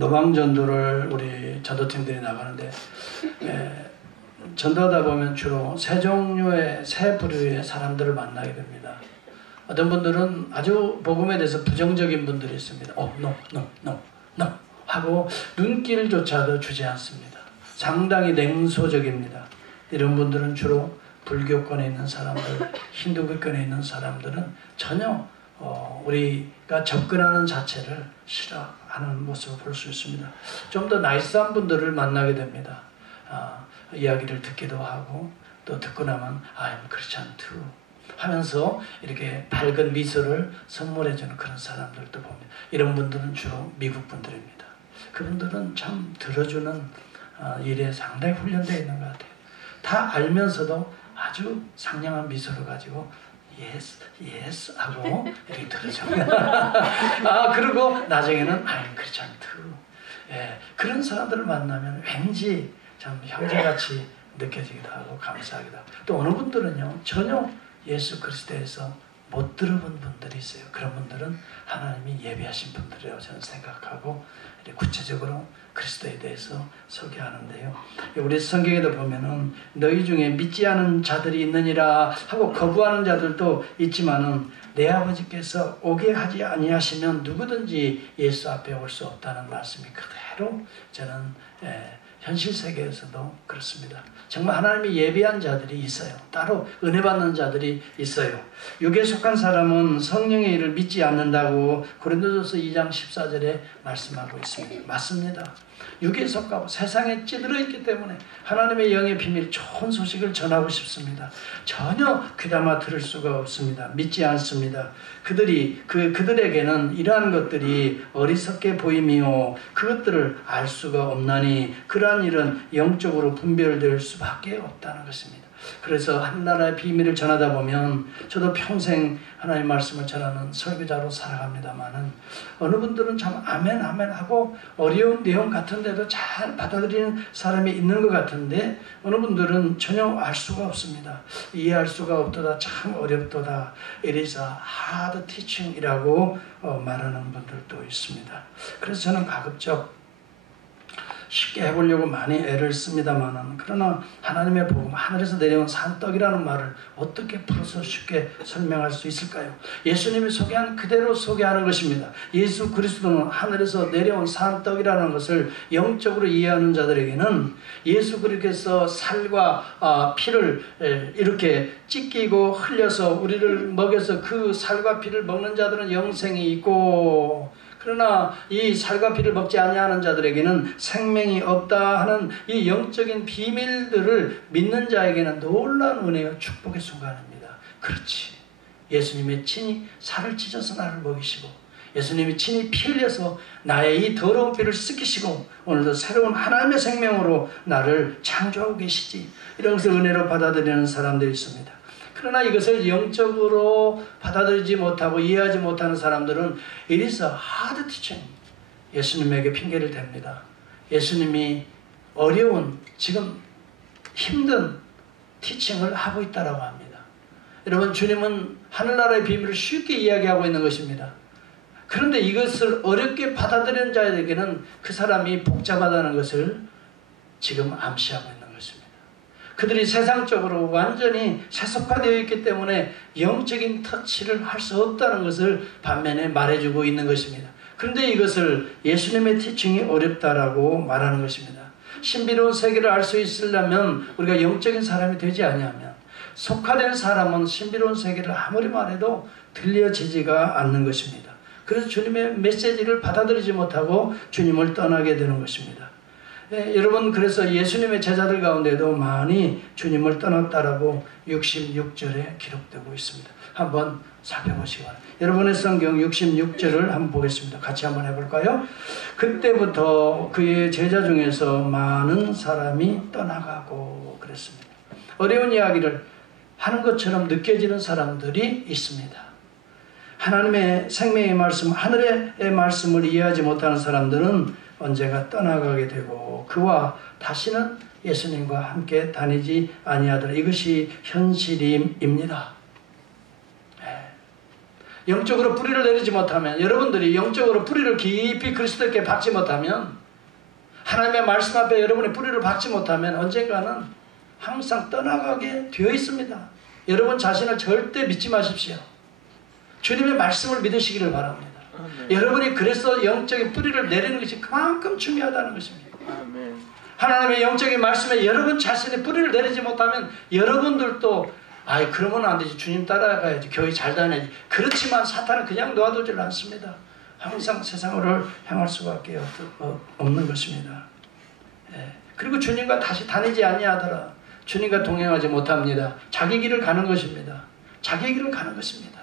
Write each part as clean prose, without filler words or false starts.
노방전도를 우리 전도팀들이 나가는데 전도하다 보면 주로 세 종류의 세 부류의 사람들을 만나게 됩니다. 어떤 분들은 아주 복음에 대해서 부정적인 분들이 있습니다. no 하고 눈길조차도 주지 않습니다. 상당히 냉소적입니다. 이런 분들은 주로 불교권에 있는 사람들, 힌두교권에 있는 사람들은 전혀 우리가 접근하는 자체를 싫어하는 모습을 볼 수 있습니다. 좀 더 나이스한 분들을 만나게 됩니다. 이야기를 듣기도 하고 또 듣고 나면 I'm Christian too 하면서 이렇게 밝은 미소를 선물해주는 그런 사람들도 봅니다. 이런 분들은 주로 미국 분들입니다. 그분들은 참 들어주는 일에 상당히 훈련되어 있는 것 같아요. 다 알면서도 아주 상냥한 미소를 가지고 yes 하고 이렇게 들어줍니다. 그리고 나중에는 I'm Christian too. 그런 사람들을 만나면 왠지 참 형제같이 느껴지기도 하고 감사하기도 하고, 또 어느 분들은요 전혀 예수 그리스도에서 못 들어본 분들이 있어요. 그런 분들은 하나님이 예비하신 분들이라고 저는 생각하고 구체적으로 그리스도에 대해서 소개하는데요. 우리 성경에도 보면은 너희 중에 믿지 않은 자들이 있느니라 하고 거부하는 자들도 있지만은 내 아버지께서 오게 하지 아니하시면 누구든지 예수 앞에 올 수 없다는 말씀이 그대로 저는 현실 세계에서도 그렇습니다. 정말 하나님이 예비한 자들이 있어요. 따로 은혜 받는 자들이 있어요. 육에 속한 사람은 성령의 일을 믿지 않는다고 고린도전서 2장 14절에 말씀하고 있습니다. 맞습니다. 육에 속하고 세상에 찌들어 있기 때문에 하나님의 영의 비밀, 좋은 소식을 전하고 싶습니다. 전혀 귀담아 들을 수가 없습니다. 믿지 않습니다. 그들에게는 이러한 것들이 어리석게 보임이요 그것들을 알 수가 없나니 그러한 일은 영적으로 분별될 수밖에 없다는 것입니다. 그래서 한나라의 비밀을 전하다 보면 저도 평생 하나님의 말씀을 전하는 설교자로 살아갑니다만은 어느 분들은 참 아멘 하고 어려운 내용 같은데도 잘 받아들이는 사람이 있는 것 같은데 어느 분들은 전혀 알 수가 없습니다. 이해할 수가 없도다, 참 어렵도다, it is a hard teaching 이라고 말하는 분들도 있습니다. 그래서 저는 가급적 쉽게 해보려고 많이 애를 씁니다만은, 그러나 하나님의 복음, 하늘에서 내려온 산떡이라는 말을 어떻게 풀어서 쉽게 설명할 수 있을까요? 예수님이 소개한 그대로 소개하는 것입니다. 예수 그리스도는 하늘에서 내려온 산떡이라는 것을 영적으로 이해하는 자들에게는 예수 그리스도께서 살과 피를 이렇게 찢기고 흘려서 우리를 먹여서 그 살과 피를 먹는 자들은 영생이 있고, 그러나 이 살과 피를 먹지 아니하는 자들에게는 생명이 없다 하는 이 영적인 비밀들을 믿는 자에게는 놀라운 은혜와 축복의 순간입니다. 그렇지. 예수님의 친히 살을 찢어서 나를 먹이시고, 예수님이 친히 피 흘려서 나의 이 더러운 피를 씻기시고 오늘도 새로운 하나님의 생명으로 나를 창조하고 계시지. 이런 것을 은혜로 받아들이는 사람들이 있습니다. 그러나 이것을 영적으로 받아들이지 못하고 이해하지 못하는 사람들은 it is a hard teaching. 예수님에게 핑계를 댑니다. 예수님이 어려운, 지금 힘든 티칭을 하고 있다고 합니다. 여러분, 주님은 하늘나라의 비밀을 쉽게 이야기하고 있는 것입니다. 그런데 이것을 어렵게 받아들이는 자에게는 그 사람이 복잡하다는 것을 지금 암시하고 있는 것입니다. 그들이 세상적으로 완전히 세속화되어 있기 때문에 영적인 터치를 할 수 없다는 것을 반면에 말해주고 있는 것입니다. 그런데 이것을 예수님의 티칭이 어렵다라고 말하는 것입니다. 신비로운 세계를 알 수 있으려면 우리가 영적인 사람이 되지 아니하면, 속화된 사람은 신비로운 세계를 아무리 말해도 들려지지가 않는 것입니다. 그래서 주님의 메시지를 받아들이지 못하고 주님을 떠나게 되는 것입니다. 여러분, 그래서 예수님의 제자들 가운데도 많이 주님을 떠났다라고 66절에 기록되고 있습니다. 한번 살펴보시기 바랍니다. 여러분의 성경 66절을 한번 보겠습니다. 같이 한번 해볼까요? 그때부터 그의 제자 중에서 많은 사람이 떠나가고 그랬습니다. 어려운 이야기를 하는 것처럼 느껴지는 사람들이 있습니다. 하나님의 생명의 말씀, 하늘의 말씀을 이해하지 못하는 사람들은 언제가 떠나가게 되고 그와 다시는 예수님과 함께 다니지 아니하더라. 이것이 현실입니다. 영적으로 뿌리를 내리지 못하면, 여러분들이 영적으로 뿌리를 깊이 그리스도께 박지 못하면, 하나님의 말씀 앞에 여러분이 뿌리를 박지 못하면 언젠가는 항상 떠나가게 되어 있습니다. 여러분 자신을 절대 믿지 마십시오. 주님의 말씀을 믿으시기를 바랍니다. 아멘. 여러분이 그래서 영적인 뿌리를 내리는 것이 그만큼 중요하다는 것입니다. 아멘. 하나님의 영적인 말씀에 여러분 자신의 뿌리를 내리지 못하면 여러분들도 아이 그러면 안 되지, 주님 따라가야지, 교회 잘 다녀야지. 그렇지만 사탄은 그냥 놓아두질 않습니다. 항상 세상으로 향할 수밖에 없는 것입니다. 예. 그리고 주님과 다시 다니지 아니하더라. 주님과 동행하지 못합니다. 자기 길을 가는 것입니다. 자기 길을 가는 것입니다.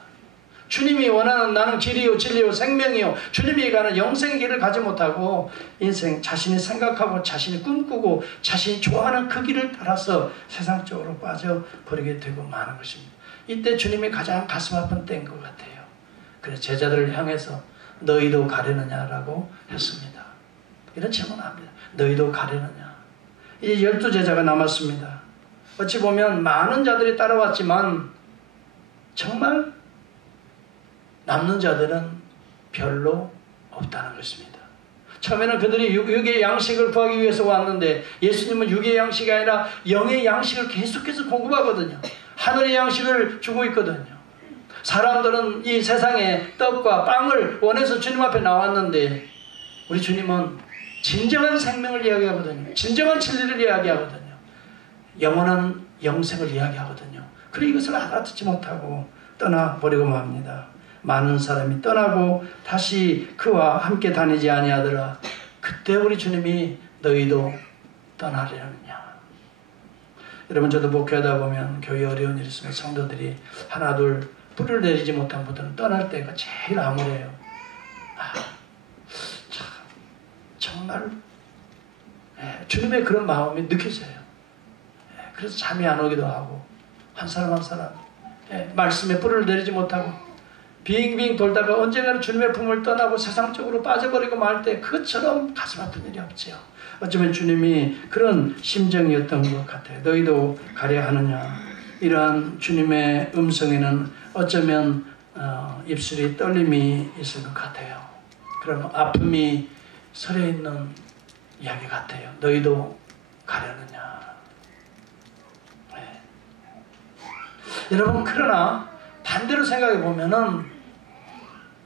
주님이 원하는 나는 길이요 진리요 생명이요, 주님이 가는 영생의 길을 가지 못하고 인생 자신이 생각하고 자신이 꿈꾸고 자신이 좋아하는 그 길을 따라서 세상 쪽으로 빠져버리게 되고 마는 것입니다. 이때 주님이 가장 가슴 아픈 때인 것 같아요. 그래서 제자들을 향해서 너희도 가려느냐라고 했습니다. 이런 질문합니다. 너희도 가려느냐. 이제 12제자가 남았습니다. 어찌 보면 많은 자들이 따라왔지만 정말 남는 자들은 별로 없다는 것입니다. 처음에는 그들이 육의 양식을 구하기 위해서 왔는데 예수님은 육의 양식이 아니라 영의 양식을 계속해서 공급하거든요. 하늘의 양식을 주고 있거든요. 사람들은 이 세상에 떡과 빵을 원해서 주님 앞에 나왔는데 우리 주님은 진정한 생명을 이야기하거든요. 진정한 진리를 이야기하거든요. 영원한 영생을 이야기하거든요. 그리고 이것을 알아듣지 못하고 떠나버리고 맙니다. 많은 사람이 떠나고 다시 그와 함께 다니지 아니하더라. 그때 우리 주님이 너희도 떠나려느냐. 여러분, 저도 목회하다 보면 교회 어려운 일이 있으면 성도들이 하나 둘 뿌리를 내리지 못한 분들은 떠날 때가 제일 암울해요. 정말 주님의 그런 마음이 느껴져요. 그래서 잠이 안 오기도 하고 한 사람 한 사람 말씀에 뿌리를 내리지 못하고 빙빙 돌다가 언젠가는 주님의 품을 떠나고 세상적으로 빠져버리고 말 때 그것처럼 가슴 아픈 일이 없지요. 어쩌면 주님이 그런 심정이었던 것 같아요. 너희도 가려 하느냐. 이러한 주님의 음성에는 어쩌면 입술이 떨림이 있을 것 같아요. 그런 아픔이 서려있는 이야기 같아요. 너희도 가려느냐. 네. 여러분, 그러나 반대로 생각해 보면은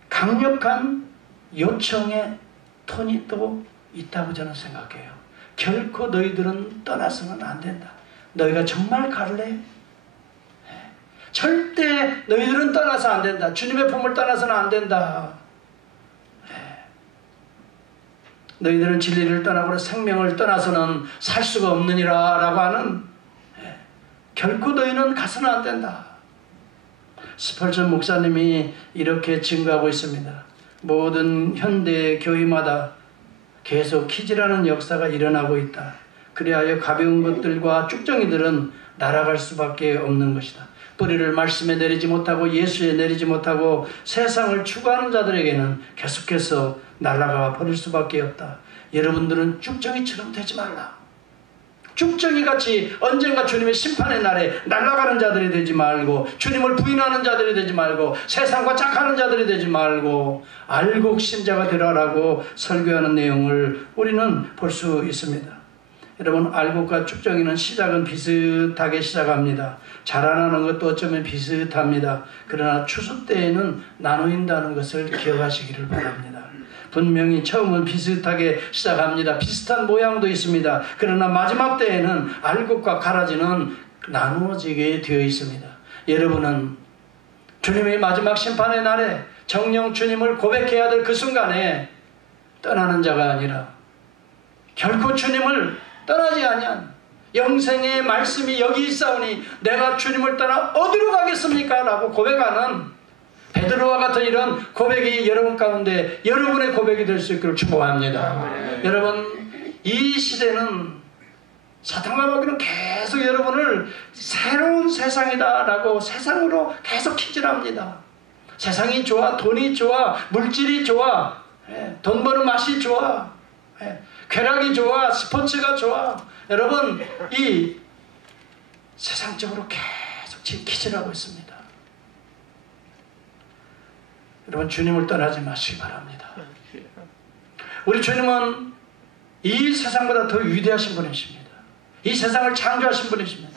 강력한 요청의 톤이 또 있다고 저는 생각해요. 결코 너희들은 떠나서는 안 된다. 너희가 정말 갈래? 절대 너희들은 떠나서 안 된다. 주님의 품을 떠나서는 안 된다. 너희들은 진리를 떠나고 생명을 떠나서는 살 수가 없느니라 라고 하는, 결코 너희는 가서는 안 된다. 스펄전 목사님이 이렇게 증거하고 있습니다. 모든 현대 교회마다 계속 키즈라는 역사가 일어나고 있다. 그리하여 가벼운 것들과 쭉정이들은 날아갈 수밖에 없는 것이다. 뿌리를 말씀에 내리지 못하고 예수에 내리지 못하고 세상을 추구하는 자들에게는 계속해서 날아가 버릴 수밖에 없다. 여러분들은 쭉정이처럼 되지 말라. 쭉정이같이 언젠가 주님의 심판의 날에 날아가는 자들이 되지 말고, 주님을 부인하는 자들이 되지 말고, 세상과 짝하는 자들이 되지 말고 알곡 신자가 되라라고 설교하는 내용을 우리는 볼 수 있습니다. 여러분, 알곡과 쭉정이는 시작은 비슷하게 시작합니다. 자라나는 것도 어쩌면 비슷합니다. 그러나 추수 때에는 나누인다는 것을 기억하시기를 바랍니다. 분명히 처음은 비슷하게 시작합니다. 비슷한 모양도 있습니다. 그러나 마지막 때에는 알곡과 가라지는 나누어지게 되어 있습니다. 여러분은 주님의 마지막 심판의 날에 정령 주님을 고백해야 될 그 순간에 떠나는 자가 아니라 결코 주님을 떠나지 아니한 영생의 말씀이 여기 있사오니 내가 주님을 떠나 어디로 가겠습니까? 라고 고백하는 베드로와 같은 이런 고백이 여러분 가운데 여러분의 고백이 될 수 있기를 축복합니다. 여러분, 이 시대는 사탄과 마귀는 계속 여러분을 새로운 세상이다 라고 세상으로 계속 키질합니다. 세상이 좋아, 돈이 좋아, 물질이 좋아, 돈 버는 맛이 좋아, 쾌락이 좋아, 스포츠가 좋아. 여러분, 이 세상적으로 계속 지금 키질하고 있습니다. 여러분 주님을 떠나지 마시기 바랍니다. 우리 주님은 이 세상보다 더 위대하신 분이십니다. 이 세상을 창조하신 분이십니다.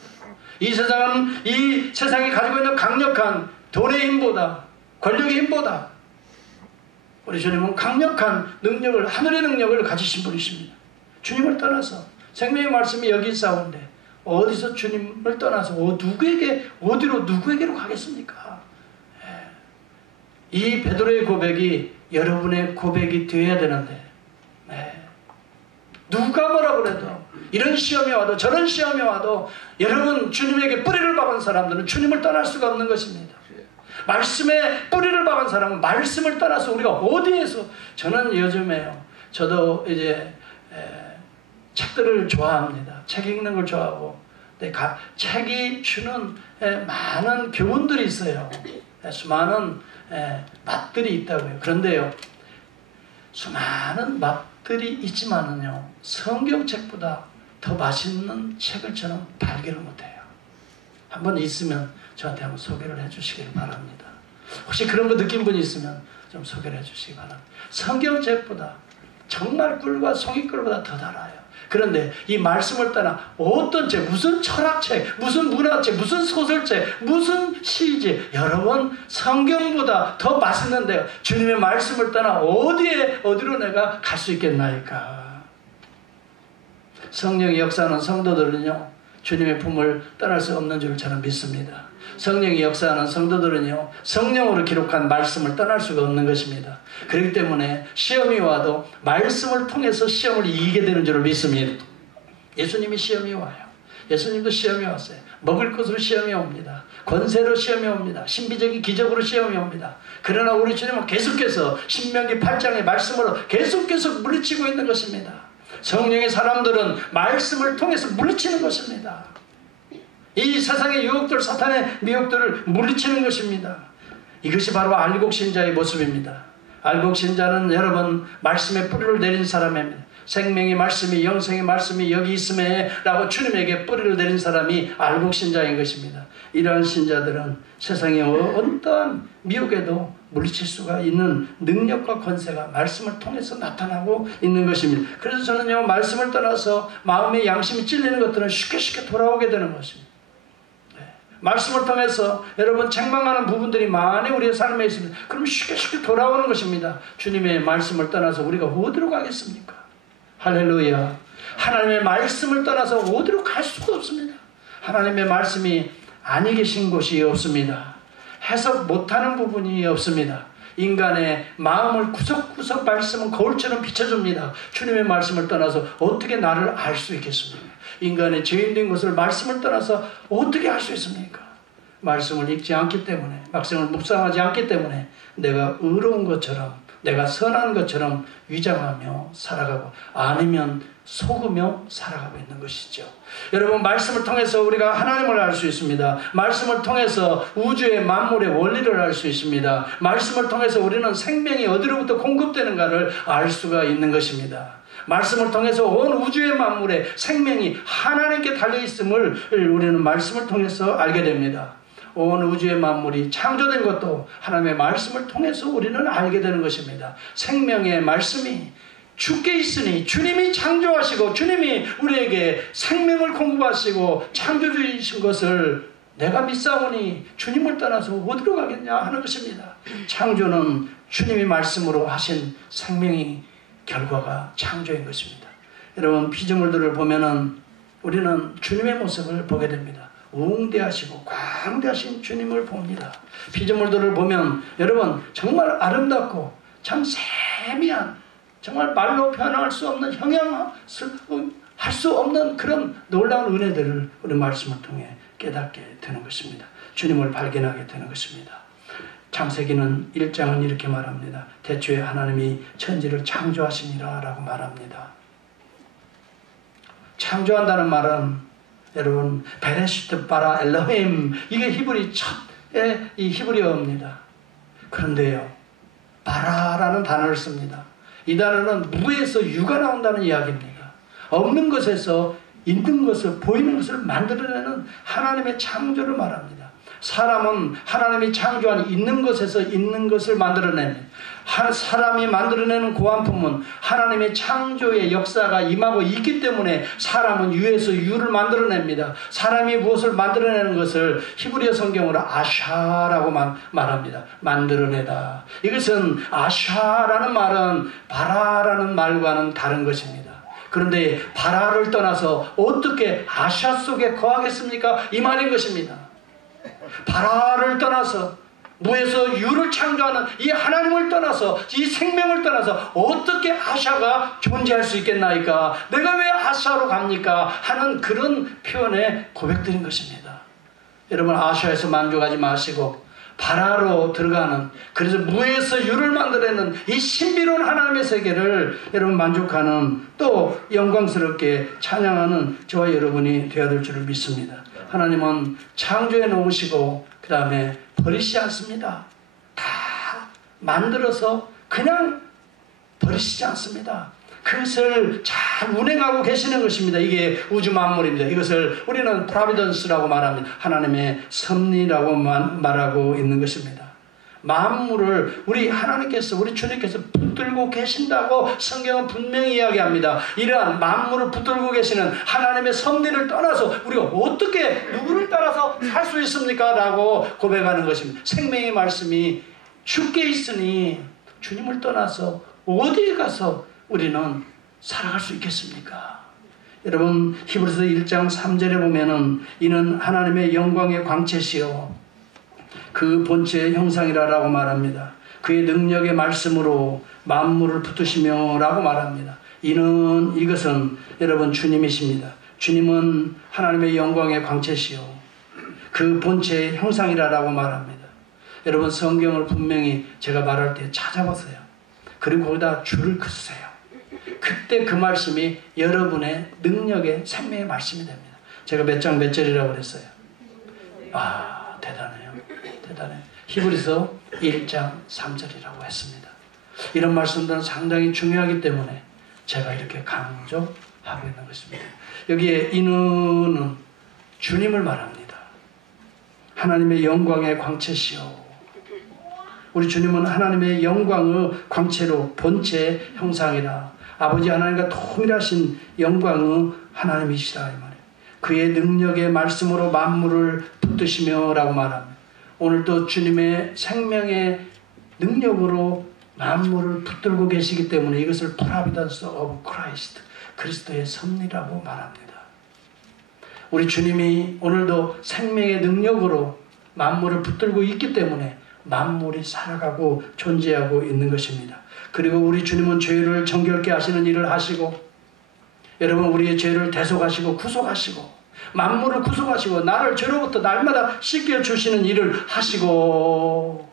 이 세상은 이 세상이 가지고 있는 강력한 돈의 힘보다, 권력의 힘보다 우리 주님은 강력한 능력을, 하늘의 능력을 가지신 분이십니다. 주님을 떠나서 생명의 말씀이 여기 있사온데 어디서 주님을 떠나서 누구에게, 어디로, 누구에게로 가겠습니까? 이 베드로의 고백이 여러분의 고백이 되어야 되는데, 누가 뭐라 그래도, 이런 시험이 와도 저런 시험이 와도 여러분 주님에게 뿌리를 박은 사람들은 주님을 떠날 수가 없는 것입니다. 말씀에 뿌리를 박은 사람은 말씀을 떠나서 우리가 어디에서, 저는 요즘에요, 저도 이제 책들을 좋아합니다. 책 읽는 걸 좋아하고, 책이 주는 많은 교훈들이 있어요. 수많은 맛들이 있다고요. 그런데요, 수많은 맛들이 있지만은요, 성경책보다 더 맛있는 책을 저는 발견을 못해요. 한번 있으면 저한테 한번 소개를 해주시길 바랍니다. 혹시 그런 거 느낀 분이 있으면 좀 소개를 해주시기 바랍니다. 성경책보다 정말 꿀과 송이꿀보다 더 달아요. 그런데 이 말씀을 떠나 어떤 책, 무슨 철학책, 무슨 문화책, 무슨 소설책, 무슨 시집, 여러분 성경보다 더 맛있는데요, 주님의 말씀을 떠나 어디로 내가 갈 수 있겠나이까. 성령의 역사하는 성도들은요, 주님의 품을 떠날 수 없는 줄 저는 믿습니다. 성령의 역사하는 성도들은요, 성령으로 기록한 말씀을 떠날 수가 없는 것입니다. 그렇기 때문에 시험이 와도 말씀을 통해서 시험을 이기게 되는 줄 믿습니다. 예수님이 시험이 와요. 예수님도 시험이 왔어요. 먹을 것으로 시험이 옵니다. 권세로 시험이 옵니다. 신비적인 기적으로 시험이 옵니다. 그러나 우리 주님은 계속해서 신명기 8장의 말씀으로 계속해서 물리치고 있는 것입니다. 성령의 사람들은 말씀을 통해서 물리치는 것입니다. 이 세상의 유혹들, 사탄의 미혹들을 물리치는 것입니다. 이것이 바로 알곡신자의 모습입니다. 알곡신자는 여러분 말씀의 뿌리를 내린 사람입니다. 생명의 말씀이, 영생의 말씀이 여기 있음에 라고 주님에게 뿌리를 내린 사람이 알곡신자인 것입니다. 이러한 신자들은 세상의 어떠한 미혹에도 물리칠 수가 있는 능력과 권세가 말씀을 통해서 나타나고 있는 것입니다. 그래서 저는요, 말씀을 떠나서 마음의 양심이 찔리는 것들은 쉽게 돌아오게 되는 것입니다. 말씀을 통해서 여러분 책망하는 부분들이 많이 우리의 삶에 있습니다. 그럼 쉽게 돌아오는 것입니다. 주님의 말씀을 떠나서 우리가 어디로 가겠습니까? 할렐루야. 하나님의 말씀을 떠나서 어디로 갈 수가 없습니다. 하나님의 말씀이 아니 계신 곳이 없습니다. 해석 못하는 부분이 없습니다. 인간의 마음을 구석구석 말씀은 거울처럼 비춰줍니다. 주님의 말씀을 떠나서 어떻게 나를 알 수 있겠습니까? 인간의 죄인된 것을 말씀을 떠나서 어떻게 알 수 있습니까? 말씀을 읽지 않기 때문에, 말씀을 묵상하지 않기 때문에 내가 의로운 것처럼, 내가 선한 것처럼 위장하며 살아가고, 아니면 속으며 살아가고 있는 것이죠. 여러분, 말씀을 통해서 우리가 하나님을 알 수 있습니다. 말씀을 통해서 우주의 만물의 원리를 알 수 있습니다. 말씀을 통해서 우리는 생명이 어디로부터 공급되는가를 알 수가 있는 것입니다. 말씀을 통해서 온 우주의 만물의 생명이 하나님께 달려있음을 우리는 말씀을 통해서 알게 됩니다. 온 우주의 만물이 창조된 것도 하나님의 말씀을 통해서 우리는 알게 되는 것입니다. 생명의 말씀이 주께 있으니, 주님이 창조하시고 주님이 우리에게 생명을 공급하시고 창조주이신 것을 내가 믿사오니 주님을 떠나서 어디로 가겠냐 하는 것입니다. 창조는 주님이 말씀으로 하신 생명이 결과가 창조인 것입니다. 여러분, 피조물들을 보면은 우리는 주님의 모습을 보게 됩니다. 웅대하시고 광대하신 주님을 봅니다. 피조물들을 보면 여러분 정말 아름답고 참 세미한, 정말 말로 표현할 수 없는, 형용할 수 없는 그런 놀라운 은혜들을 우리 말씀을 통해 깨닫게 되는 것입니다. 주님을 발견하게 되는 것입니다. 창세기는 1장은 이렇게 말합니다. 태초에 하나님이 천지를 창조하시니라 라고 말합니다. 창조한다는 말은 여러분 베레시트 바라 엘로힘, 이게 히브리 첫의 이 히브리어입니다. 그런데요, 바라라는 단어를 씁니다. 이 단어는 무에서 유가 나온다는 이야기입니다. 없는 것에서 있는 것을, 보이는 것을 만들어내는 하나님의 창조를 말합니다. 사람은 하나님이 창조한 있는 것에서 있는 것을 만들어냅니다. 사람이 만들어내는 고안품은 하나님의 창조의 역사가 임하고 있기 때문에 사람은 유에서 유를 만들어냅니다. 사람이 무엇을 만들어내는 것을 히브리어 성경으로 아샤라고 말합니다. 만들어내다. 이것은 아샤라는 말은 바라라는 말과는 다른 것입니다. 그런데 바라를 떠나서 어떻게 아샤 속에 거하겠습니까? 이 말인 것입니다. 바라를 떠나서 무에서 유를 창조하는 이 하나님을 떠나서 이 생명을 떠나서 어떻게 아샤가 존재할 수 있겠나이까? 내가 왜 아샤로 갑니까? 하는 그런 표현의 고백들인 것입니다. 여러분, 아샤에서 만족하지 마시고 바라로 들어가는, 그래서 무에서 유를 만들어내는 이 신비로운 하나님의 세계를 여러분 만족하는, 또 영광스럽게 찬양하는 저와 여러분이 되어야 될 줄을 믿습니다. 하나님은 창조해 놓으시고 그 다음에 버리시지 않습니다. 다 만들어서 그냥 버리시지 않습니다. 그것을 잘 운행하고 계시는 것입니다. 이게 우주 만물입니다. 이것을 우리는 프로비던스라고 말합니다. 하나님의 섭리라고 말하고 있는 것입니다. 만물을 우리 하나님께서, 우리 주님께서 붙들고 계신다고 성경은 분명히 이야기합니다. 이러한 만물을 붙들고 계시는 하나님의 섭리를 떠나서 우리가 어떻게 누구를 따라서 살 수 있습니까? 라고 고백하는 것입니다. 생명의 말씀이 주께 있으니 주님을 떠나서 어디에 가서 우리는 살아갈 수 있겠습니까? 여러분, 히브리서 1장 3절에 보면은 이는 하나님의 영광의 광채시요 그 본체의 형상이라고 말합니다. 그의 능력의 말씀으로 만물을 붙드시며 라고 말합니다. 이것은 여러분 주님이십니다. 주님은 하나님의 영광의 광채시요 그 본체의 형상이라고 말합니다. 여러분, 성경을 분명히 제가 말할 때 찾아보세요. 그리고 거기다 줄을 긋으세요. 그때 그 말씀이 여러분의 능력의 생명의 말씀이 됩니다. 제가 몇 장 몇 절이라고 그랬어요? 아, 대단해요. 대단해. 히브리서 1장 3절이라고 했습니다. 이런 말씀들은 상당히 중요하기 때문에 제가 이렇게 강조하고 있는 것입니다. 여기에 이는 주님을 말합니다. 하나님의 영광의 광채시요. 우리 주님은 하나님의 영광의 광채로 본체의 형상이라 아버지 하나님과 동일하신 영광의 하나님이시라 이 말이에요. 그의 능력의 말씀으로 만물을 붙드시며 라고 말합니다. 오늘도 주님의 생명의 능력으로 만물을 붙들고 계시기 때문에 이것을 Providence of Christ, 그리스도의 섭리라고 말합니다. 우리 주님이 오늘도 생명의 능력으로 만물을 붙들고 있기 때문에 만물이 살아가고 존재하고 있는 것입니다. 그리고 우리 주님은 죄를 정결케 하시는 일을 하시고, 여러분, 우리의 죄를 대속하시고 구속하시고 만물을 구속하시고 나를 죄로부터 날마다 씻겨주시는 일을 하시고,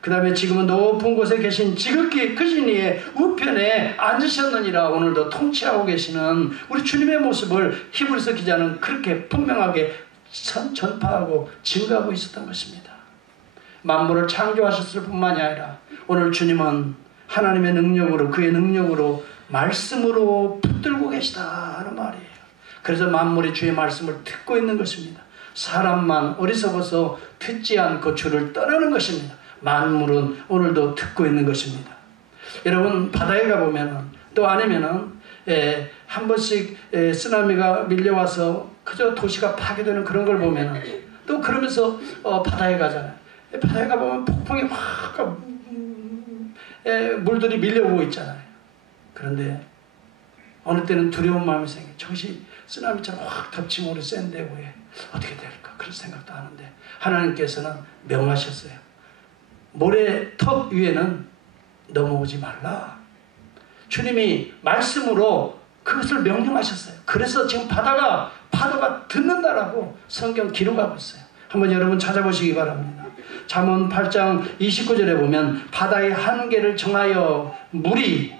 그 다음에 지금은 높은 곳에 계신 지극히 크신 이의 우편에 앉으셨느니라 오늘도 통치하고 계시는 우리 주님의 모습을 히브리서 기자는 그렇게 분명하게 전파하고 증거하고 있었던 것입니다. 만물을 창조하셨을 뿐만이 아니라 오늘 주님은 하나님의 능력으로, 그의 능력으로 말씀으로 붙들고 계시다 하는 말이에요. 그래서 만물이 주의 말씀을 듣고 있는 것입니다. 사람만 어리석어서 듣지 않고 주를 떠나는 것입니다. 만물은 오늘도 듣고 있는 것입니다. 여러분, 바다에 가보면 또 아니면은 한 번씩 쓰나미가 밀려와서 그저 도시가 파괴되는 그런 걸 보면은 또 그러면서 바다에 가잖아요. 바다에 가보면 폭풍이 확 물들이 밀려오고 있잖아요. 그런데 어느 때는 두려운 마음이 생겨요. 저것이 쓰나미처럼 확 덮치면 우리 샌디에고에 어떻게 될까 그런 생각도 하는데 하나님께서는 명하셨어요. 모래턱 위에는 넘어오지 말라. 주님이 말씀으로 그것을 명령하셨어요. 그래서 지금 파도가 듣는다라고 성경 기록하고 있어요. 한번 여러분 찾아보시기 바랍니다. 잠언 8장 29절에 보면 바다의 한계를 정하여 물이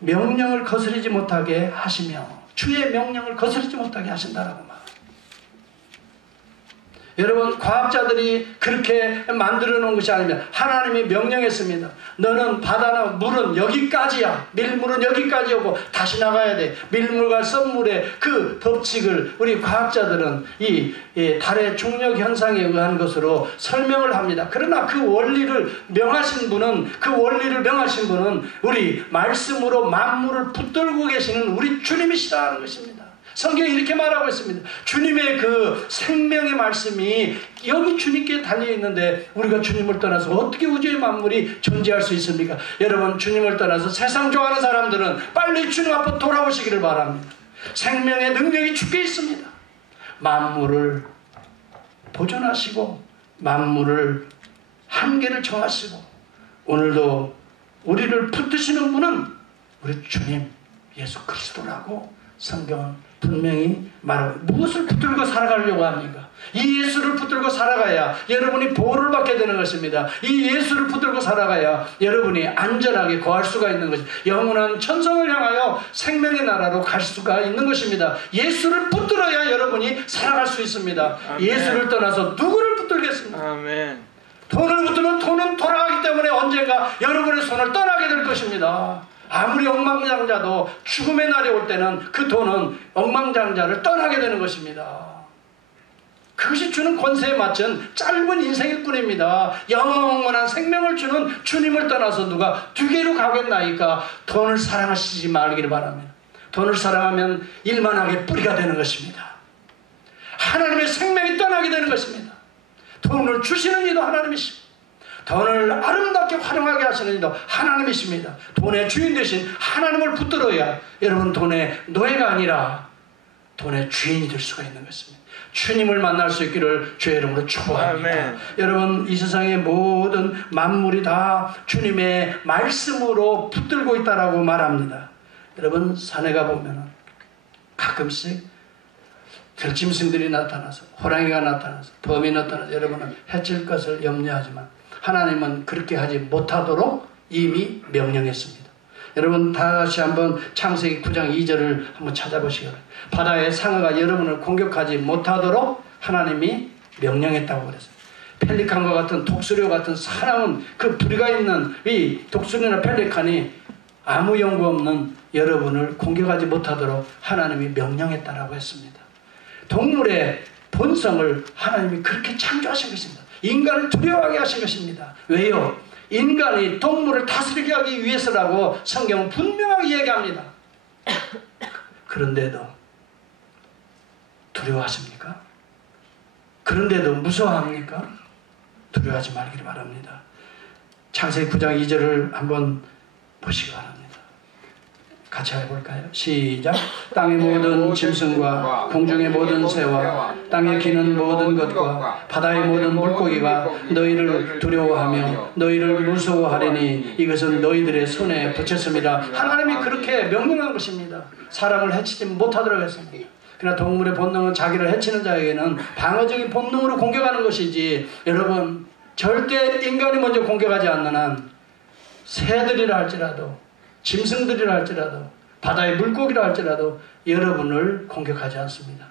명령을 거스르지 못하게 하시며 주의 명령을 거스르지 못하게 하신다라고 말. 여러분, 과학자들이 그렇게 만들어 놓은 것이 아니면 하나님이 명령했습니다. 너는 바다나 물은 여기까지야. 밀물은 여기까지 오고 다시 나가야 돼. 밀물과 썸물의 그 법칙을 우리 과학자들은 이 달의 중력 현상에 의한 것으로 설명을 합니다. 그러나 그 원리를 명하신 분은 우리 말씀으로 만물을 붙들고 계시는 우리 주님이시라는 것입니다. 성경이 이렇게 말하고 있습니다. 주님의 그 생명의 말씀이 여기 주님께 달려있는데 우리가 주님을 떠나서 어떻게 우주의 만물이 존재할 수 있습니까? 여러분, 주님을 떠나서 세상 좋아하는 사람들은 빨리 주님 앞으로 돌아오시기를 바랍니다. 생명의 능력이 주께 있습니다. 만물을 보존하시고 만물을 한계를 정하시고 오늘도 우리를 붙드시는 분은 우리 주님 예수 그리스도라고 성경은 분명히 말하고, 무엇을 붙들고 살아가려고 합니까? 이 예수를 붙들고 살아가야 여러분이 보호를 받게 되는 것입니다. 이 예수를 붙들고 살아가야 여러분이 안전하게 거할 수가 있는 것입니다. 영원한 천성을 향하여 생명의 나라로 갈 수가 있는 것입니다. 예수를 붙들어야 여러분이 살아갈 수 있습니다. 아멘. 예수를 떠나서 누구를 붙들겠습니까? 아멘. 돈을 붙들면 돈은 돌아가기 때문에 언젠가 여러분의 손을 떠나게 될 것입니다. 아무리 억만장자도 죽음의 날이 올 때는 그 돈은 억만장자를 떠나게 되는 것입니다. 그것이 주는 권세에 맞춘 짧은 인생일 뿐입니다. 영원한 생명을 주는 주님을 떠나서 누가 뒤로 가겠나이까? 돈을 사랑하시지 말기를 바랍니다. 돈을 사랑하면 일만하게 뿌리가 되는 것입니다. 하나님의 생명이 떠나게 되는 것입니다. 돈을 주시는 이도 하나님이십니다. 돈을 아름답게 활용하게 하시는 이도 하나님이십니다. 돈의 주인 되신 하나님을 붙들어야 여러분 돈의 노예가 아니라 돈의 주인이 될 수가 있는 것입니다. 주님을 만날 수 있기를 주의 이름으로 축복합니다. 아멘. 여러분, 이 세상의 모든 만물이 다 주님의 말씀으로 붙들고 있다라고 말합니다. 여러분, 산에 가보면 가끔씩 들짐승들이 나타나서, 호랑이가 나타나서, 범이 나타나서 여러분은 해칠 것을 염려하지만 하나님은 그렇게 하지 못하도록 이미 명령했습니다. 여러분, 다시 한번 창세기 9장 2절을 한번 찾아보시기 바랍니다. 바다의 상어가 여러분을 공격하지 못하도록 하나님이 명령했다고 그랬어요. 펠리칸과 같은 독수리와 같은 사나운 그 부리가 있는 이 독수리나 펠리칸이 아무 연고 없는 여러분을 공격하지 못하도록 하나님이 명령했다라고 했습니다. 동물의 본성을 하나님이 그렇게 창조하신 것입니다. 인간을 두려워하게 하신 것입니다. 왜요? 인간이 동물을 다스리게 하기 위해서라고 성경은 분명하게 얘기합니다. 그런데도 두려워하십니까? 그런데도 무서워합니까? 두려워하지 말기를 바랍니다. 창세기 9장 2절을 한번 보시기 바랍니다. 같이 해볼까요? 시작. 땅의 모든 짐승과 공중의 모든 새와 땅에 기는 모든 것과 바다의 모든 물고기가 너희를 두려워하며 너희를 무서워하리니 이것은 너희들의 손에 붙였습니다. 하나님이 그렇게 명령한 것입니다. 사람을 해치지 못하도록 했습니다. 그러나 동물의 본능은 자기를 해치는 자에게는 방어적인 본능으로 공격하는 것이지, 여러분, 절대 인간이 먼저 공격하지 않는 한 새들이라 할지라도 짐승들이라 할지라도 바다의 물고기라 할지라도 여러분을 공격하지 않습니다.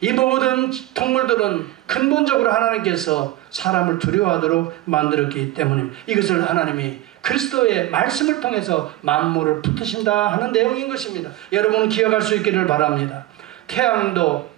이 모든 동물들은 근본적으로 하나님께서 사람을 두려워하도록 만들었기 때문입니다. 이것을 하나님이 그리스도의 말씀을 통해서 만물을 붙드신다 하는 내용인 것입니다. 여러분은 기억할 수 있기를 바랍니다. 태양도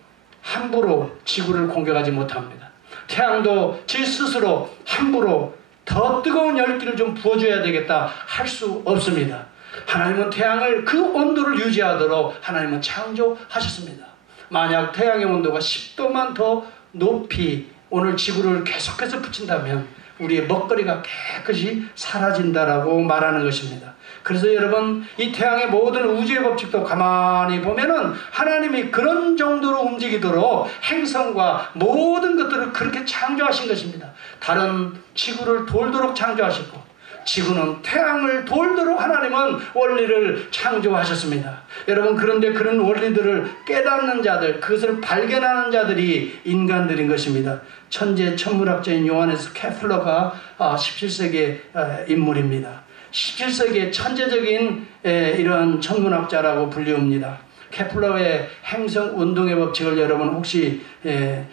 함부로 지구를 공격하지 못합니다. 태양도 지 스스로 함부로 더 뜨거운 열기를 좀 부어줘야 되겠다 할 수 없습니다. 하나님은 태양을 그 온도를 유지하도록 하나님은 창조하셨습니다. 만약 태양의 온도가 10도만 더 높이 오늘 지구를 계속해서 붙인다면 우리의 먹거리가 깨끗이 사라진다라고 말하는 것입니다. 그래서 여러분, 이 태양의 모든 우주의 법칙도 가만히 보면은 하나님이 그런 정도로 움직이도록 행성과 모든 것들을 그렇게 창조하신 것입니다. 달은 지구를 돌도록 창조하셨고 지구는 태양을 돌도록 하나님은 원리를 창조하셨습니다. 여러분, 그런데 그런 원리들을 깨닫는 자들, 그것을 발견하는 자들이 인간들인 것입니다. 천재 천문학자인 요하네스 케플러가 17세기의 인물입니다. 17세기의 천재적인 이런 천문학자라고 불리웁니다. 케플러의 행성 운동의 법칙을 여러분 혹시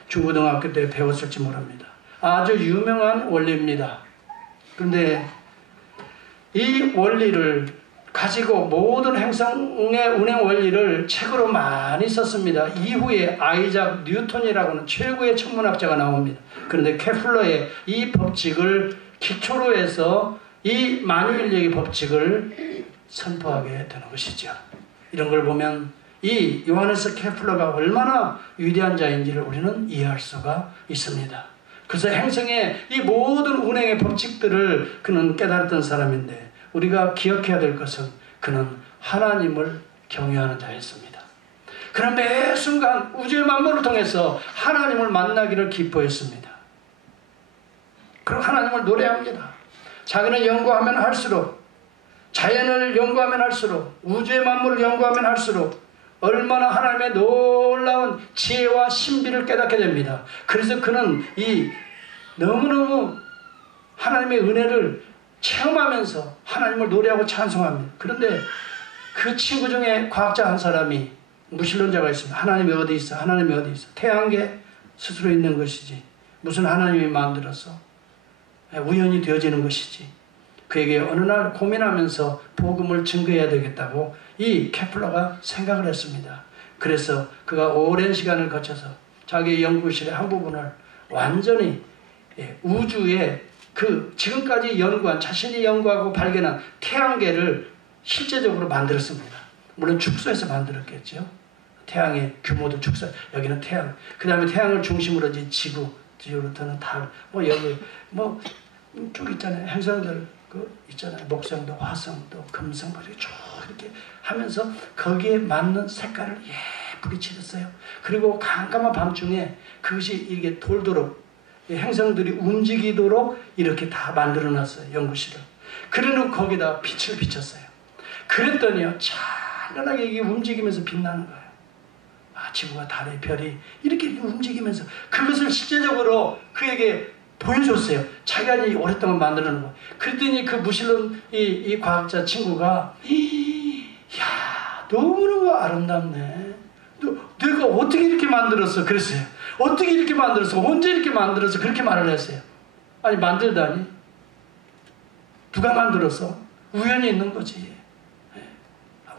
중고등학교 때 배웠을지 모릅니다. 아주 유명한 원리입니다. 그런데 이 원리를 가지고 모든 행성의 운행 원리를 책으로 많이 썼습니다. 이후에 아이작 뉴턴이라고는 최고의 천문학자가 나옵니다. 그런데 케플러의 이 법칙을 기초로 해서 이 만유인력의 법칙을 선포하게 되는 것이죠. 이런 걸 보면 이 요하네스 케플러가 얼마나 위대한 자인지를 우리는 이해할 수가 있습니다. 그래서 행성의 이 모든 운행의 법칙들을 그는 깨달았던 사람인데, 우리가 기억해야 될 것은 그는 하나님을 경외하는 자였습니다. 그는 매 순간 우주의 만물을 통해서 하나님을 만나기를 기뻐했습니다. 그리고 하나님을 노래합니다. 자기는 연구하면 할수록, 자연을 연구하면 할수록, 우주의 만물을 연구하면 할수록 얼마나 하나님의 놀라운 지혜와 신비를 깨닫게 됩니다. 그래서 그는 이 너무너무 하나님의 은혜를 체험하면서 하나님을 노래하고 찬송합니다. 그런데 그 친구 중에 과학자 한 사람이, 무신론자가 있습니다. 하나님이 어디 있어? 하나님이 어디 있어? 태양계 스스로 있는 것이지 무슨 하나님이 만들어서 우연히 되어지는 것이지. 그에게 어느 날 고민하면서 복음을 증거해야 되겠다고 이 케플러가 생각을 했습니다. 그래서 그가 오랜 시간을 거쳐서 자기의 연구실의 한 부분을 완전히 우주의 그 지금까지 연구한, 자신이 연구하고 발견한 태양계를 실제적으로 만들었습니다. 물론 축소해서 만들었겠죠. 태양의 규모도 축소, 여기는 태양, 그 다음에 태양을 중심으로 이제 지구로부터는 달, 뭐 여기 뭐 쭉 있잖아요. 행성들 그 있잖아요. 목성도, 화성도, 금성도 쭉 이렇게 하면서 거기에 맞는 색깔을 예쁘게 칠했어요. 그리고 깜깜한 밤중에 그것이 이게 돌도록, 행성들이 움직이도록 이렇게 다 만들어놨어요. 연구실을. 그래놓고 거기다 빛을 비쳤어요. 그랬더니요, 찬란하게 이게 움직이면서 빛나는 거예요. 지구와 달의 별이 이렇게 움직이면서 그것을 실제적으로 그에게 보여줬어요. 자기가 오랫동안 만들어 놓은 거. 그랬더니 그 무신론 이 과학자 친구가, 야, 너무너무 아름답네. 내가 어떻게 이렇게 만들었어? 그랬어요. 어떻게 이렇게 만들었어? 언제 이렇게 만들었어? 그렇게 말을 했어요. 아니, 만들다니? 누가 만들었어? 우연히 있는 거지.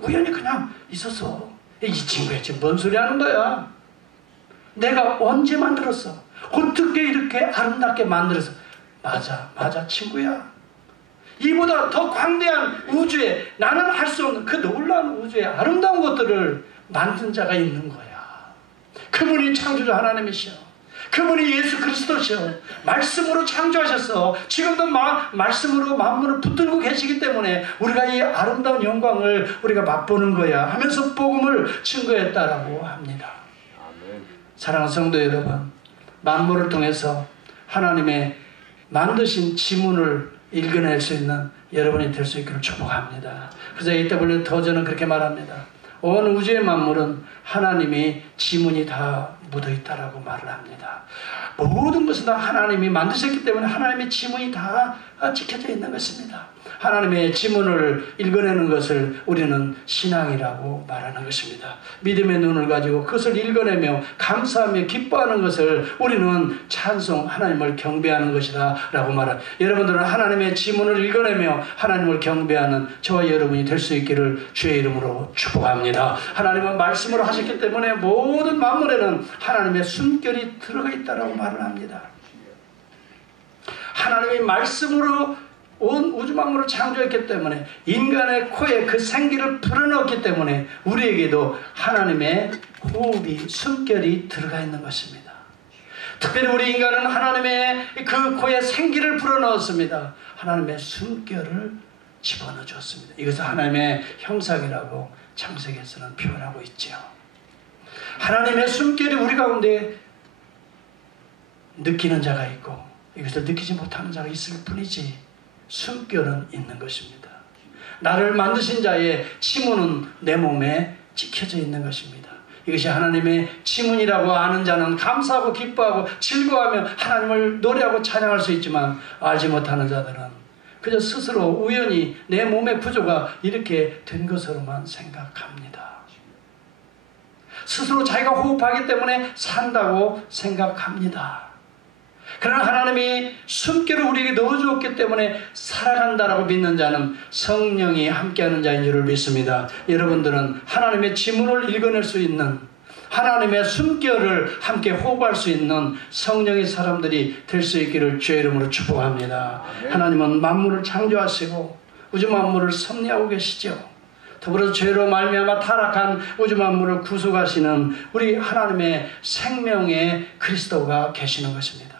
우연히 그냥 있었어. 이 친구야 지금 뭔 소리 하는 거야? 내가 언제 만들었어? 어떻게 이렇게 아름답게 만들었어? 맞아 친구야. 이보다 더 광대한 우주에, 나는 할 수 없는 그 놀라운 우주에 아름다운 것들을 만든 자가 있는 거야. 그분이 창조주 하나님이시여. 그분이 예수 그리스도시여. 말씀으로 창조하셨어. 지금도 말씀으로 만물을 붙들고 계시기 때문에 우리가 이 아름다운 영광을 우리가 맛보는 거야 하면서 복음을 증거했다라고 합니다. 사랑하는 성도 여러분, 만물을 통해서 하나님의 만드신 지문을 읽어낼 수 있는 여러분이 될 수 있기를 축복합니다. 그래서 AW 더저는 그렇게 말합니다. 온 우주의 만물은 하나님의 지문이 다 묻어있다라고 말을 합니다. 모든 것은 다 하나님이 만드셨기 때문에 하나님의 지문이 다 찍혀져 있는 것입니다. 하나님의 지문을 읽어내는 것을 우리는 신앙이라고 말하는 것입니다. 믿음의 눈을 가지고 그것을 읽어내며 감사하며 기뻐하는 것을 우리는 찬송, 하나님을 경배하는 것이다 라고 말합니다. 여러분들은 하나님의 지문을 읽어내며 하나님을 경배하는 저와 여러분이 될 수 있기를 주의 이름으로 축복합니다. 하나님은 말씀으로 하셨기 때문에 모든 만물에는 하나님의 숨결이 들어가 있다라고 말을 합니다. 하나님의 말씀으로 온 우주 만물을 창조했기 때문에, 인간의 코에 그 생기를 불어넣었기 때문에 우리에게도 하나님의 호흡이, 숨결이 들어가 있는 것입니다. 특별히 우리 인간은 하나님의 그 코에 생기를 불어넣었습니다. 하나님의 숨결을 집어넣어 줬습니다. 이것을 하나님의 형상이라고 창세기에서는 표현하고 있죠. 하나님의 숨결이 우리 가운데 느끼는 자가 있고 이것을 느끼지 못하는 자가 있을 뿐이지 숨결은 있는 것입니다. 나를 만드신 자의 지문은 내 몸에 찍혀져 있는 것입니다. 이것이 하나님의 지문이라고 아는 자는 감사하고 기뻐하고 즐거워하며 하나님을 노래하고 찬양할 수 있지만, 알지 못하는 자들은 그저 스스로 우연히 내 몸의 구조가 이렇게 된 것으로만 생각합니다. 스스로 자기가 호흡하기 때문에 산다고 생각합니다. 그러나 하나님이 숨결을 우리에게 넣어주었기 때문에 살아간다라고 믿는 자는 성령이 함께하는 자인 줄을 믿습니다. 여러분들은 하나님의 지문을 읽어낼 수 있는, 하나님의 숨결을 함께 호흡할 수 있는 성령의 사람들이 될 수 있기를 주의 이름으로 축복합니다. 하나님은 만물을 창조하시고 우주 만물을 섭리하고 계시죠. 더불어서 죄로 말미암아 타락한 우주 만물을 구속하시는 우리 하나님의 생명의 그리스도가 계시는 것입니다.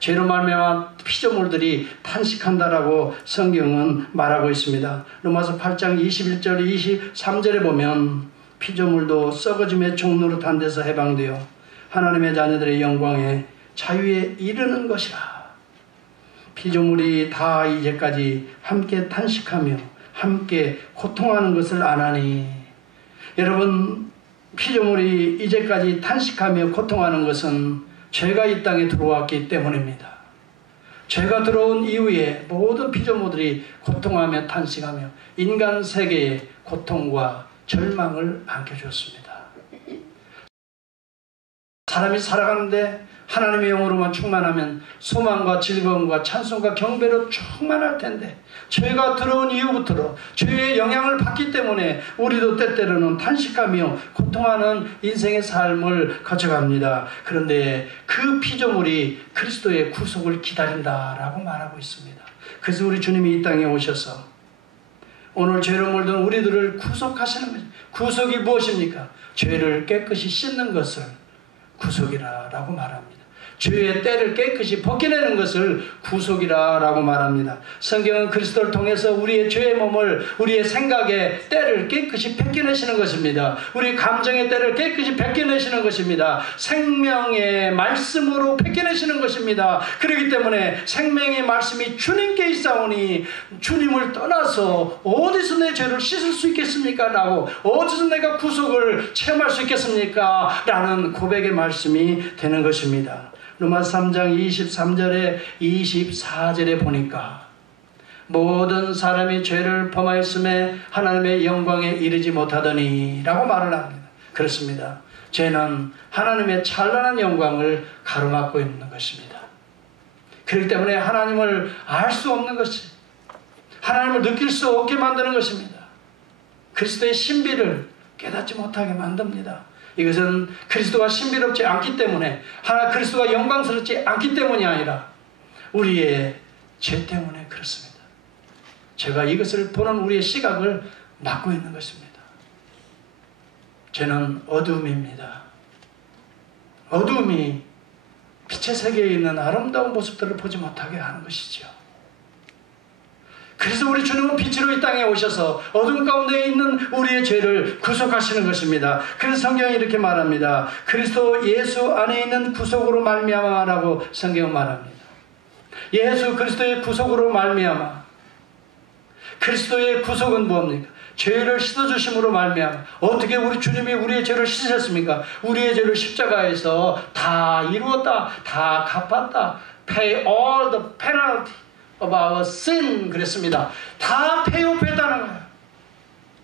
죄로 말미암아 피조물들이 탄식한다라고 성경은 말하고 있습니다. 로마서 8장 21절 23절에 보면 피조물도 썩어짐의 종로로 탄 데서 해방되어 하나님의 자녀들의 영광에 자유에 이르는 것이라. 피조물이 다 이제까지 함께 탄식하며 함께 고통하는 것을 아나니, 여러분, 피조물이 이제까지 탄식하며 고통하는 것은 죄가 이 땅에 들어왔기 때문입니다. 죄가 들어온 이후에 모든 피조물들이 고통하며 탄식하며 인간 세계에 고통과 절망을 안겨주었습니다. 사람이 살아가는데 하나님의 영으로만 충만하면 소망과 즐거움과 찬송과 경배로 충만할 텐데, 죄가 들어온 이후부터 죄의 영향을 받기 때문에 우리도 때때로는 탄식하며 고통하는 인생의 삶을 거쳐갑니다. 그런데 그 피조물이 그리스도의 구속을 기다린다라고 말하고 있습니다. 그래서 우리 주님이 이 땅에 오셔서 오늘 죄로 물든 우리들을 구속하시는 거죠. 구속이 무엇입니까? 죄를 깨끗이 씻는 것을 구속이라고 말합니다. 죄의 때를 깨끗이 벗겨내는 것을 구속이라고 말합니다. 성경은 그리스도를 통해서 우리의 죄의 몸을, 우리의 생각의 때를 깨끗이 벗겨내시는 것입니다. 우리 감정의 때를 깨끗이 벗겨내시는 것입니다. 생명의 말씀으로 벗겨내시는 것입니다. 그렇기 때문에 생명의 말씀이 주님께 있사오니 주님을 떠나서 어디서 내 죄를 씻을 수 있겠습니까? 라고, 어디서 내가 구속을 체험할 수 있겠습니까? 라는 고백의 말씀이 되는 것입니다. 로마서 3장 23절에 24절에 보니까 모든 사람이 죄를 범하였음에 하나님의 영광에 이르지 못하더니 라고 말을 합니다. 그렇습니다. 죄는 하나님의 찬란한 영광을 가로막고 있는 것입니다. 그렇기 때문에 하나님을 알 수 없는 것이, 하나님을 느낄 수 없게 만드는 것입니다. 그리스도의 신비를 깨닫지 못하게 만듭니다. 이것은 그리스도가 신비롭지 않기 때문에, 그리스도가 영광스럽지 않기 때문이 아니라 우리의 죄 때문에 그렇습니다. 죄가 이것을 보는 우리의 시각을 막고 있는 것입니다. 죄는 어두움입니다. 어두움이 빛의 세계에 있는 아름다운 모습들을 보지 못하게 하는 것이죠. 그래서 우리 주님은 빛으로 이 땅에 오셔서 어둠 가운데 있는 우리의 죄를 구속하시는 것입니다. 그래서 성경이 이렇게 말합니다. 그리스도 예수 안에 있는 구속으로 말미암아라고 성경은 말합니다. 예수 그리스도의 구속으로 말미암아. 그리스도의 구속은 뭡니까? 죄를 씻어주심으로 말미암아. 어떻게 우리 주님이 우리의 죄를 씻으셨습니까? 우리의 죄를 십자가에서 다 이루었다, 다 갚았다. Pay all the penalty of our sin 그랬습니다. 다 폐업했다는 거예요.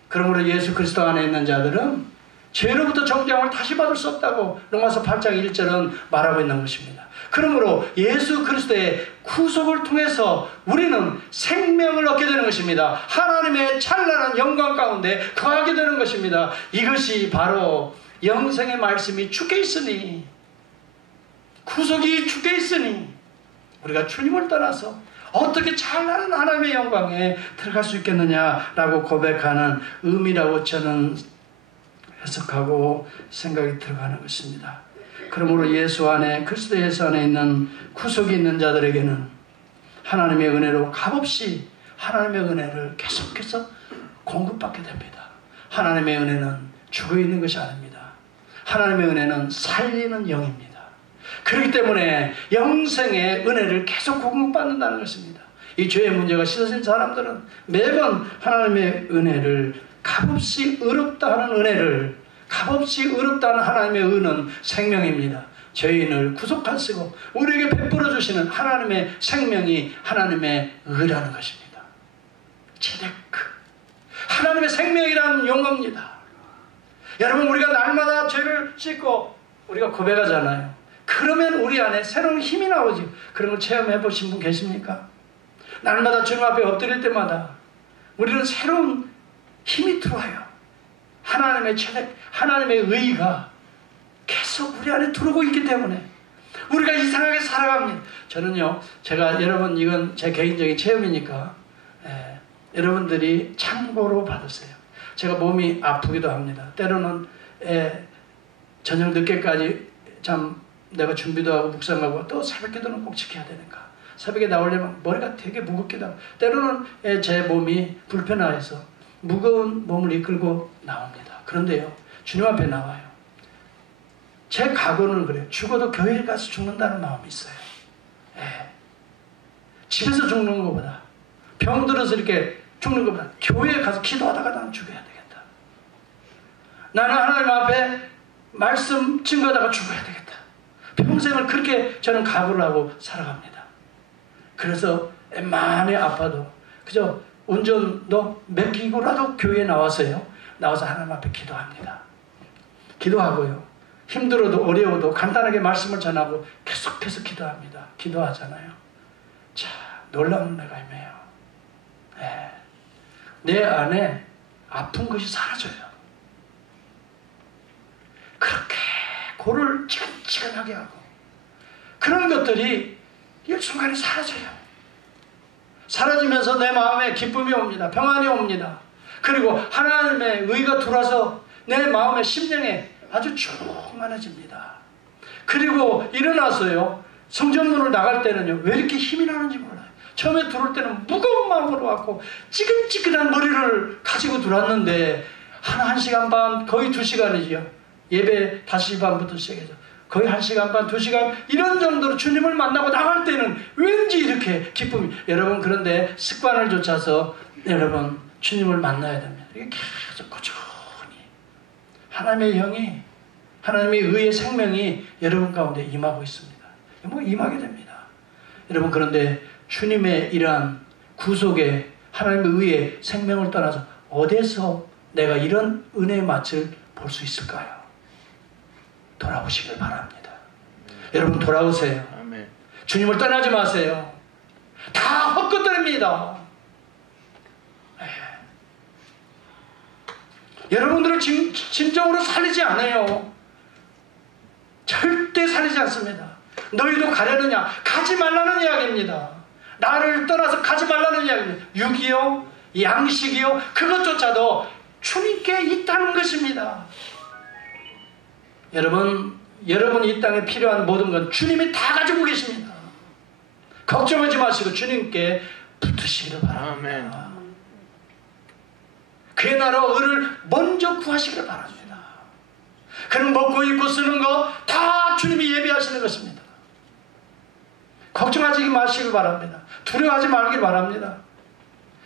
그러므로 예수 그리스도 안에 있는 자들은 죄로부터 정죄함을 다시 받을 수 없다고 로마서 8장 1절은 말하고 있는 것입니다. 그러므로 예수 그리스도의 구속을 통해서 우리는 생명을 얻게 되는 것입니다. 하나님의 찬란한 영광 가운데 거하게 되는 것입니다. 이것이 바로 영생의 말씀이 주께 있으니, 구속이 주께 있으니 우리가 주님을 떠나서 어떻게 찬란한 하나님의 영광에 들어갈 수 있겠느냐라고 고백하는 의미라고 저는 해석하고 생각이 들어가는 것입니다. 그러므로 예수 안에, 그리스도 예수 안에 있는 구속이 있는 자들에게는 하나님의 은혜로 값없이 하나님의 은혜를 계속해서 공급받게 됩니다. 하나님의 은혜는 죽어있는 것이 아닙니다. 하나님의 은혜는 살리는 영입니다. 그렇기 때문에 영생의 은혜를 계속 공급받는다는 것입니다. 이 죄의 문제가 씻어진 사람들은 매번 하나님의 은혜를, 값없이 의롭다 하는 은혜를, 값없이 의롭다는 하나님의 은은 생명입니다. 죄인을 구속하시고 우리에게 베풀어 주시는 하나님의 생명이 하나님의 의라는 여러분, 우리가 날마다 죄를 씻고 우리가 고백하잖아요. 그러면 우리 안에 새로운 힘이 나오죠. 그런 걸 체험해 보신 분 계십니까? 날마다 주님 앞에 엎드릴 때마다 우리는 새로운 힘이 들어와요. 하나님의 체력, 하나님의 의가 계속 우리 안에 들어오고 있기 때문에 우리가 이상하게 살아갑니다. 저는요, 제가 여러분, 이건 제 개인적인 체험이니까 여러분들이 참고로 받으세요. 제가 몸이 아프기도 합니다. 때로는 저녁 늦게까지 참 내가 준비도 하고 묵상하고 또 새벽 기도는 꼭 지켜야 되는가. 새벽에 나오려면 머리가 되게 무겁기도 하고 때로는 제 몸이 불편해서 무거운 몸을 이끌고 나옵니다. 그런데요, 주님 앞에 나와요. 제 각오는 그래요. 죽어도 교회에 가서 죽는다는 마음이 있어요. 집에서 죽는 것보다, 병 들어서 이렇게 죽는 것보다 교회에 가서 기도하다가 나는 죽어야 되겠다. 나는 하나님 앞에 말씀 증거하다가 죽어야 되겠다. 평생을 그렇게 저는 각오를 하고 살아갑니다. 그래서 많이 아파도 그저 운전도 맡기고라도 교회에 나와서 하나님 앞에 기도합니다. 기도하고요, 힘들어도 어려워도 간단하게 말씀을 전하고 계속해서 기도합니다. 기도하잖아요. 자, 놀라운 내가 임해요. 내 안에 아픈 것이 사라져요. 그렇게 고를 지근지근하게 하고 그런 것들이 일순간에 사라져요. 사라지면서 내 마음에 기쁨이 옵니다. 평안이 옵니다. 그리고 하나님의 의가 들어와서 내 마음의 심령에 아주 충만해집니다. 그리고 일어나서요, 성전문을 나갈 때는요, 왜 이렇게 힘이 나는지 몰라요. 처음에 들어올 때는 무거운 마음으로 왔고 찌근찌근한 머리를 가지고 들어왔는데 한 시간 반, 거의 2시간이죠. 예배 5시반부터 시작해서 거의 1시간 반, 2시간 이런 정도로 주님을 만나고 나갈 때는 왠지 이렇게 기쁨이. 여러분, 그런데 습관을 쫓아서 여러분 주님을 만나야 됩니다. 이게 계속 꾸준히 하나님의 영이, 하나님의 의의 생명이 여러분 가운데 임하고 있습니다. 임하게 됩니다. 여러분, 그런데 주님의 이러한 구속의 하나님의 의의 생명을 떠나서 어디서 내가 이런 은혜의 맛을 볼 수 있을까요? 돌아오시길 바랍니다. 여러분, 돌아오세요. 아멘. 주님을 떠나지 마세요. 다 헛것들입니다. 여러분들을 진정으로 살리지 않아요. 절대 살리지 않습니다. 너희도 가려느냐? 가지 말라는 이야기입니다. 나를 떠나서 가지 말라는 이야기입니다. 육이요, 양식이요, 그것조차도 주님께 있다는 것입니다. 여러분 이 땅에 필요한 모든 건 주님이 다 가지고 계십니다. 걱정하지 마시고 주님께 붙으시기를 바랍니다. 아멘. 그의 나라와 의를 먼저 구하시기를 바랍니다. 그는 먹고 입고 쓰는 거 다 주님이 예비하시는 것입니다. 걱정하지 마시길 바랍니다. 두려워하지 말길 바랍니다.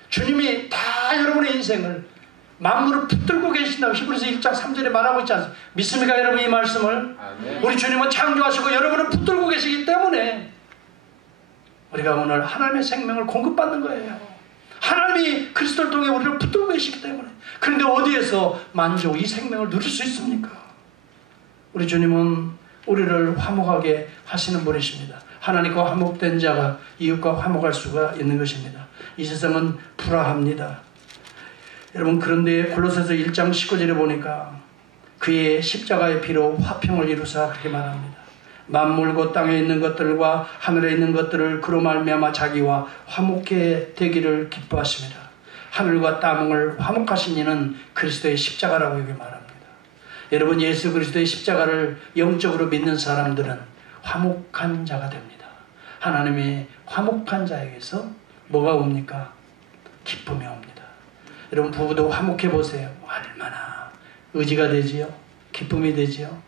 주님이 다 여러분의 인생을 만물을 붙들고 계신다고 히브리서 1장 3절에 말하고 있지 않습니까? 믿습니까, 여러분? 이 말씀을? 아멘. 우리 주님은 창조하시고 여러분을 붙들고 계시기 때문에 우리가 오늘 하나님의 생명을 공급받는 거예요. 하나님이 그리스도를 통해 우리를 붙들고 계시기 때문에. 그런데 어디에서 만족, 이 생명을 누릴 수 있습니까? 우리 주님은 우리를 화목하게 하시는 분이십니다. 하나님과 화목된 자가 이웃과 화목할 수가 있는 것입니다. 이 세상은 불화합니다. 여러분, 그런데 골로새서 1장 19절에 보니까 그의 십자가의 피로 화평을 이루사 그렇게 말합니다. 만물 곧 땅에 있는 것들과 하늘에 있는 것들을 그로 말미암아 자기와 화목해 되기를 기뻐하십니다. 하늘과 땅을 화목하신 이는 그리스도의 십자가라고 여기 말합니다. 여러분, 예수 그리스도의 십자가를 영적으로 믿는 사람들은 화목한 자가 됩니다. 하나님의 화목한 자에게서 뭐가 옵니까? 기쁨이 옵니다. 여러분, 부부도 화목해 보세요. 얼마나 의지가 되지요? 기쁨이 되지요?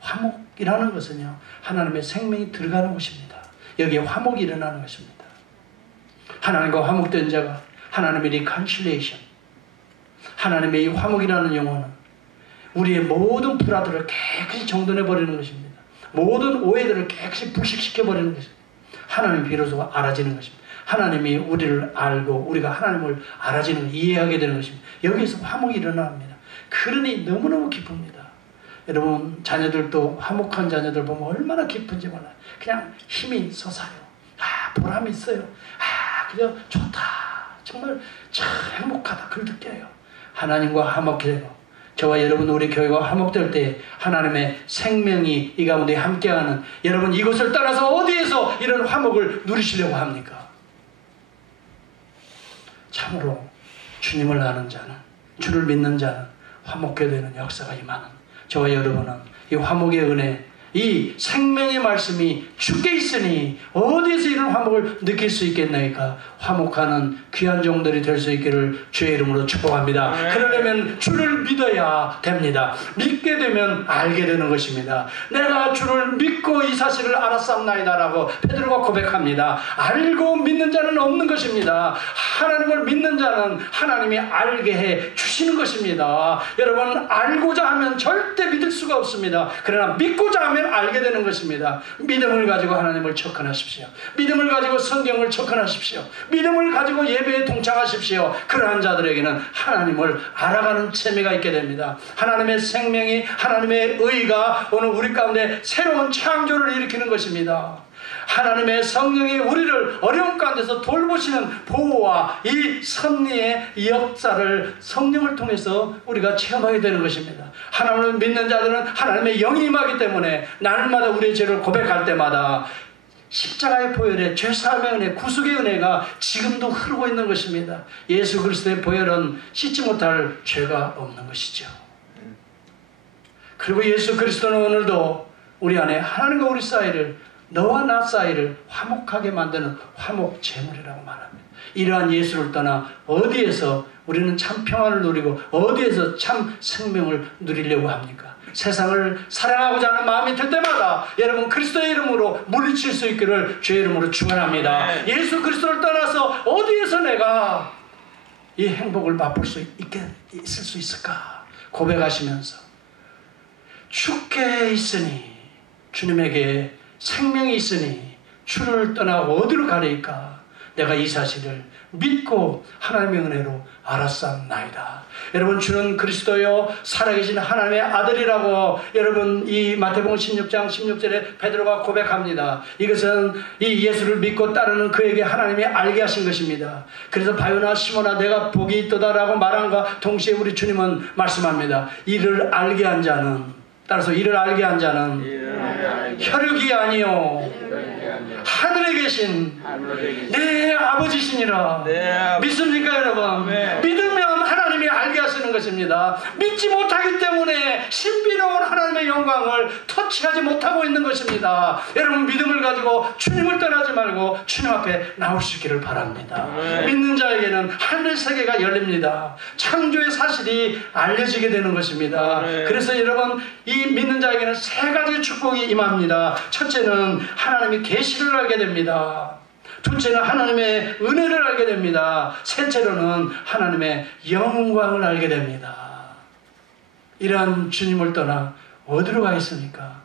화목이라는 것은요, 하나님의 생명이 들어가는 것입니다. 여기에 화목이 일어나는 것입니다. 하나님과 화목된 자가 하나님의 리컨실레이션, 하나님의 이 화목이라는 영혼은 우리의 모든 불화들을 깨끗이 정돈해버리는 것입니다. 모든 오해들을 깨끗이 불식시켜버리는 것입니다. 하나님이 비로소 알아지는 것입니다. 하나님이 우리를 알고 우리가 하나님을 알아지는, 이해하게 되는 것입니다. 여기에서 화목이 일어납니다. 그러니 너무너무 기쁩니다. 여러분 자녀들도 화목한 자녀들 보면 얼마나 기쁜지 몰라요. 그냥 힘이 솟아요. 보람이 있어요. 그냥 좋다. 정말 참 행복하다. 그걸 느껴요. 하나님과 화목해요. 저와 여러분 우리 교회가 화목될 때 하나님의 생명이 이 가운데 함께하는, 여러분 이곳을 떠나서 어디에서 이런 화목을 누리시려고 합니까? 참으로 주님을 아는 자는, 주를 믿는 자는 화목해 되는 역사가 임하는 저와 여러분은 이 화목의 은혜, 이 생명의 말씀이 주께 있으니 어디에서 이런 화목을 느낄 수 있겠나이까? 화목하는 귀한 종들이 될 수 있기를 주의 이름으로 축복합니다. 그러려면 주를 믿어야 됩니다. 믿게 되면 알게 되는 것입니다. 내가 주를 믿고 이 사실을 알았사옵나이다 라고 베드로가 고백합니다. 알고 믿는 자는 없는 것입니다. 하나님을 믿는 자는 하나님이 알게 해 주시는 것입니다. 여러분 알고자 하면 절대 믿을 수가 없습니다. 그러나 믿고자 하면 알게 되는 것입니다. 믿음을 가지고 하나님을 접근하십시오. 믿음을 가지고 성경을 접근하십시오. 믿음을 가지고 예배에 동참하십시오. 그러한 자들에게는 하나님을 알아가는 재미가 있게 됩니다. 하나님의 생명이, 하나님의 의가 오늘 우리 가운데 새로운 창조를 일으키는 것입니다. 하나님의 성령이 우리를 어려운 가운데서 돌보시는 보호와 이 섭리의 역사를 성령을 통해서 우리가 체험하게 되는 것입니다. 하나님을 믿는 자들은 하나님의 영이 임하기 때문에 날마다 우리의 죄를 고백할 때마다 십자가의 보혈의 죄사함의 은혜, 구속의 은혜가 지금도 흐르고 있는 것입니다. 예수 그리스도의 보혈은 씻지 못할 죄가 없는 것이죠. 그리고 예수 그리스도는 오늘도 우리 안에 하나님과 우리 사이를, 너와 나 사이를 화목하게 만드는 화목 제물이라고 말합니다. 이러한 예수를 떠나 어디에서 우리는 참 평안을 누리고 어디에서 참 생명을 누리려고 합니까? 세상을 사랑하고자 하는 마음이 들 때마다 여러분 그리스도의 이름으로 물리칠 수 있기를 주의 이름으로 축원합니다. 예수 그리스도를 떠나서 어디에서 내가 이 행복을 맛볼 수 있을 수 있을까? 고백하시면서 주께 있으니, 주님에게 생명이 있으니 주를 떠나고 어디로 가리까? 내가 이 사실을 믿고 하나님의 은혜로 알았사옵나이다. 여러분 주는 그리스도요 살아계신 하나님의 아들이라고 여러분 이 마태복음 16장 16절에 베드로가 고백합니다. 이것은 이 예수를 믿고 따르는 그에게 하나님이 알게 하신 것입니다. 그래서 바요나 시몬아 내가 복이 있도다라고 말함과 동시에 우리 주님은 말씀합니다. 이를 알게 한 자는, 따라서 이를 알게 한 자는 혈육이 아니요 하늘에 계신 내 아버지시니라. 믿습니까 여러분? 믿으면 하나님이 알게 하시는 것입니다. 믿지 못하기 때문에 신비로운 하나님의 영광을 터치하지 못하고 있는 것입니다. 여러분 믿음을 가지고 주님을 떠나지 말고 주님 앞에 나오시기를 바랍니다. 믿는 자에게는 하늘 세계가 열립니다. 창조의 사실이 알려지게 되는 것입니다. 그래서 여러분 이 믿는 자에게는 세 가지 축복이 임합니다. 첫째는 하나님의 계시를 알게 됩니다. 둘째는 하나님의 은혜를 알게 됩니다. 셋째로는 하나님의 영광을 알게 됩니다. 이러한 주님을 떠나 어디로 가겠습니까?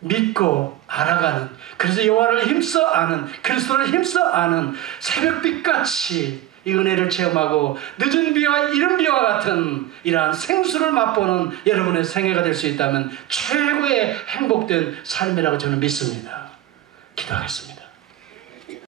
믿고 알아가는, 그래서 여호와를 힘써 아는, 그리스도를 힘써 아는 새벽빛같이 이 은혜를 체험하고 늦은 비와 이른 비와 같은 이러한 생수를 맛보는 여러분의 생애가 될 수 있다면 최고의 행복된 삶이라고 저는 믿습니다. 기도하겠습니다.